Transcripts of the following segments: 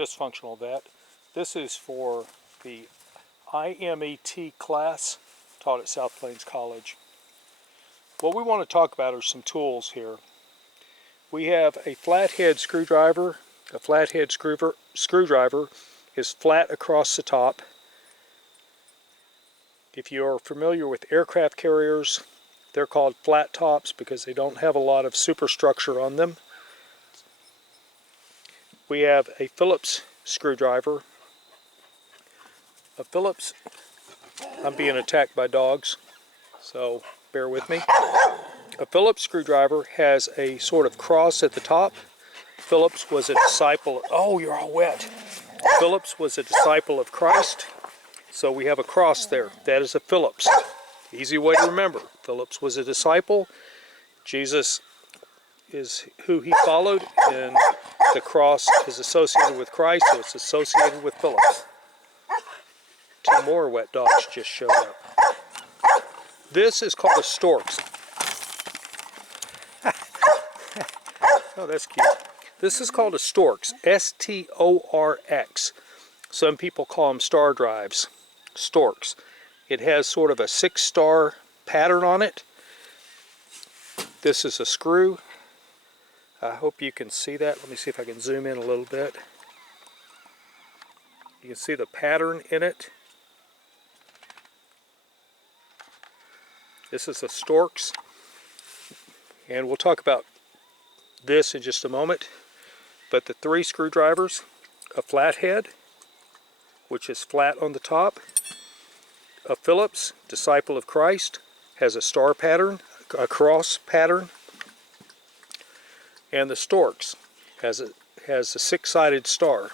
dysfunctional vet. This is for the IMET class taught at South Plains College. What we want to talk about are some tools here. We have a flathead screwdriver. A flathead screwdriver is flat across the top. If you are familiar with aircraft carriers, they're called flat tops because they don't have a lot of superstructure on them. We have a Phillips screwdriver. A Phillips, I'm being attacked by dogs, so bear with me. A Phillips screwdriver has a sort of cross at the top. Phillips was a disciple, oh, you're all wet. Phillips was a disciple of Christ, so we have a cross there. That is a Phillips. Easy way to remember. Phillips was a disciple. Jesus is who he followed, and the cross is associated with Christ, so it's associated with Phillips. Two more wet dogs just showed up. This is called a Storks. Oh, that's cute. This is called a Storks, S-T-O-R-X. Some people call them star drives, Storks. It has sort of a 6-star pattern on it. This is a screw. I hope you can see that. Let me see if I can zoom in a little bit. You can see the pattern in it. This is a Storks, and we'll talk about this in just a moment. But the 3 screwdrivers, a flathead, which is flat on the top, a Phillips, disciple of Christ, has a star pattern, a cross pattern, and the Storks has a 6-sided star.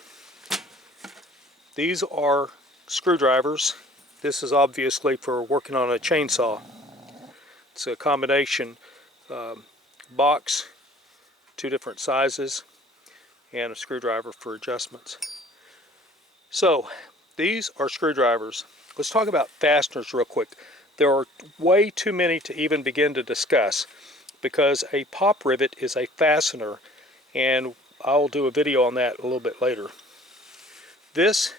These are screwdrivers. This is obviously for working on a chainsaw. It's a combination box, 2 different sizes, and a screwdriver for adjustments. So these are screwdrivers. Let's talk about fasteners real quick. There are way too many to even begin to discuss because a pop rivet is a fastener, and I'll do a video on that a little bit later. This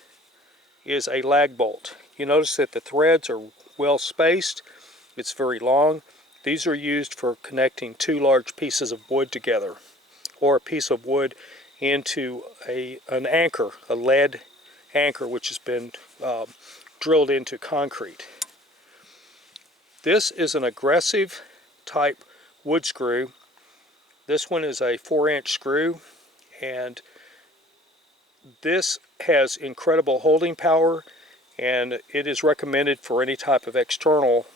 is a lag bolt. You notice that the threads are well spaced. It's very long. These are used for connecting 2 large pieces of wood together, or a piece of wood into an anchor, a lead anchor, which has been drilled into concrete. This is an aggressive type wood screw. This one is a 4-inch screw, and this has incredible holding power, and it is recommended for any type of external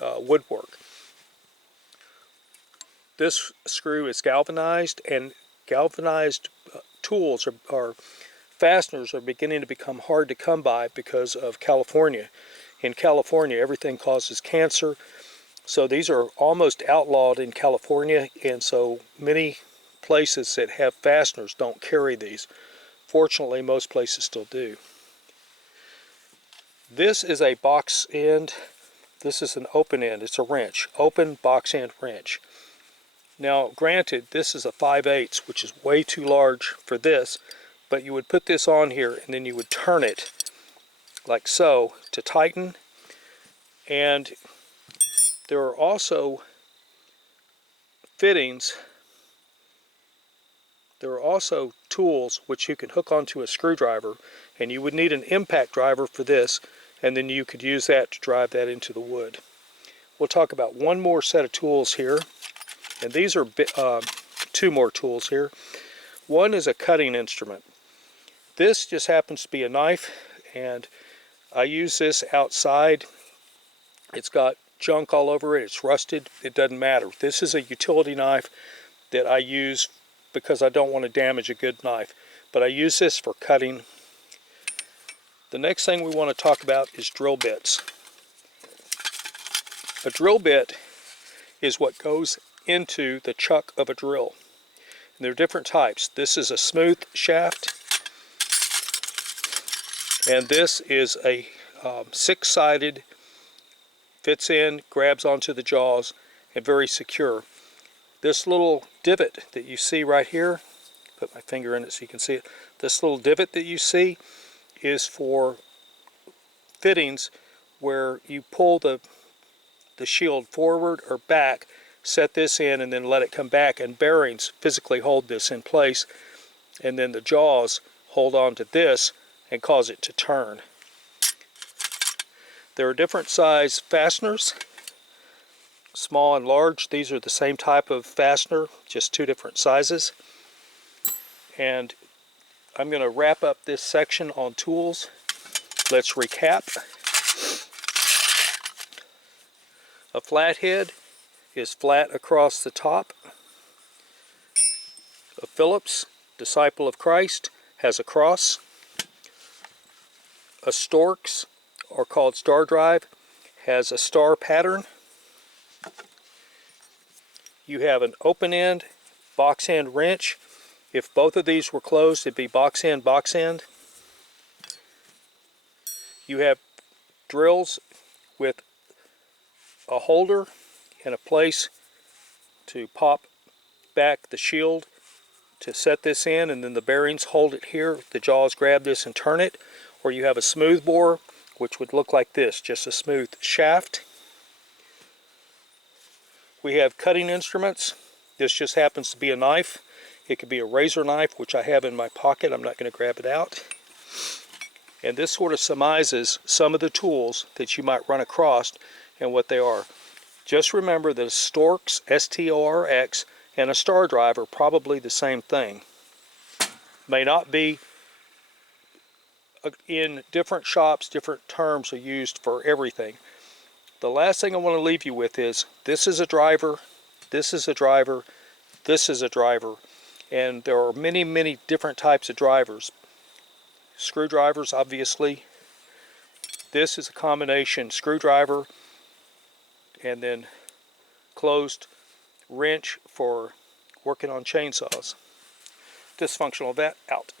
woodwork. This screw is galvanized, and galvanized tools or fasteners are beginning to become hard to come by because of California. In California, everything causes cancer, so these are almost outlawed in California, and so many places that have fasteners don't carry these. Fortunately, most places still do. This is a box end. This is an open end. It's a wrench. Open box end wrench. Now, granted, this is a 5/8, which is way too large for this, but you would put this on here and then you would turn it like so to tighten. And there are also fittings. There are also tools which you can hook onto a screwdriver, and you would need an impact driver for this, and then you could use that to drive that into the wood. We'll talk about one more set of tools here, and these are 2 more tools here. One is a cutting instrument. This just happens to be a knife, and I use this outside. It's got junk all over it. It's rusted. It doesn't matter. This is a utility knife that I use because I don't want to damage a good knife, but I use this for cutting. The next thing we want to talk about is drill bits. A drill bit is what goes into the chuck of a drill. And there are different types. This is a smooth shaft, and this is a 6-sided, fits in, grabs onto the jaws, and very secure. This little divot that you see right here, Put my finger in it so you can see it. This little divot that you see is for fittings where you pull the shield forward or back, set this in, and then let it come back, and bearings physically hold this in place, and then the jaws hold on to this and cause it to turn. There are different size fasteners, small and large. These are the same type of fastener, just two different sizes. And I'm going to wrap up this section on tools. Let's recap. A flathead is flat across the top. A Phillips, Disciple of Christ, has a cross. A Storks, or called star drive, has a star pattern. You have an open end, box end wrench. If both of these were closed, it'd be box end, box end. You have drills with a holder and a place to pop back the shield to set this in, and then the bearings hold it here. The jaws grab this and turn it. Or you have a smooth bore, which would look like this, just a smooth shaft. We have cutting instruments. This just happens to be a knife. It could be a razor knife, which I have in my pocket. I'm not going to grab it out. And this sort of surmises some of the tools that you might run across and what they are. Just remember that a Storks, S-T-O-R-X, and a star drive are probably the same thing. May not be. In different shops, different terms are used for everything. The last thing I want to leave you with is, this is a driver, this is a driver, this is a driver, and there are many, many different types of drivers. Screwdrivers, obviously. This is a combination screwdriver and then closed wrench for working on chainsaws. Dysfunctional vet, out.